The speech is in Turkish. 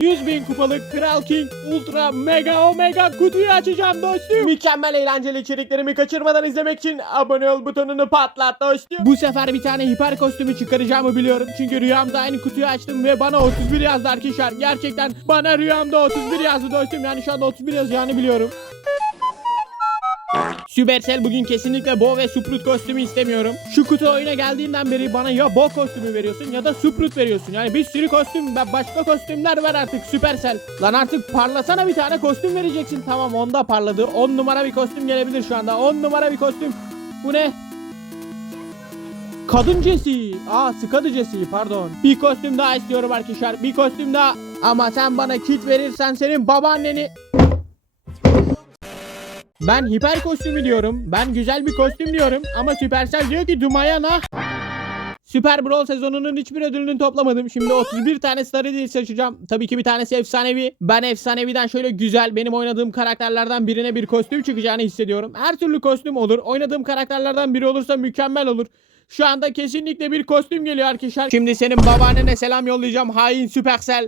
100 bin kupalık Kral King Ultra Mega Omega kutuyu açacağım dostum. Mükemmel eğlenceli içeriklerimi kaçırmadan izlemek için abone ol butonunu patlat dostum. Bu sefer bir tane hiper kostümü çıkaracağımı biliyorum. Çünkü rüyamda aynı kutuyu açtım ve bana 31 yazdı arkadaşlar. Gerçekten bana rüyamda 31 yazdı dostum. Yani şu anda 31 yazacağını biliyorum. Supercell bugün kesinlikle Bo ve Suprut kostümü istemiyorum. Şu kutu oyuna geldiğinden beri bana ya Bo kostümü veriyorsun ya da Suprut veriyorsun. Yani bir sürü kostüm, başka kostümler ver artık Supercell. Lan artık parlasana bir tane kostüm vereceksin. Tamam onda parladı. 10 numara bir kostüm gelebilir şu anda. 10 numara bir kostüm. Bu ne? Kadın Jessie. Aa Skadı Jessie pardon. Bir kostüm daha istiyorum arkadaşlar. Bir kostüm daha. Ama sen bana kit verirsen senin babaanneni... Ben hiper kostümü diyorum. Ben güzel bir kostüm diyorum. Ama Supercell diyor ki Dumayana. Süper Brawl sezonunun hiçbir ödülünü toplamadım. Şimdi 31 tane Star Hediye seçeceğim. Tabii ki bir tanesi efsanevi. Ben efsaneviden şöyle güzel benim oynadığım karakterlerden birine bir kostüm çıkacağını hissediyorum. Her türlü kostüm olur. Oynadığım karakterlerden biri olursa mükemmel olur. Şu anda kesinlikle bir kostüm geliyor arkadaşlar. Şimdi senin babaannene selam yollayacağım. Hain Supercell.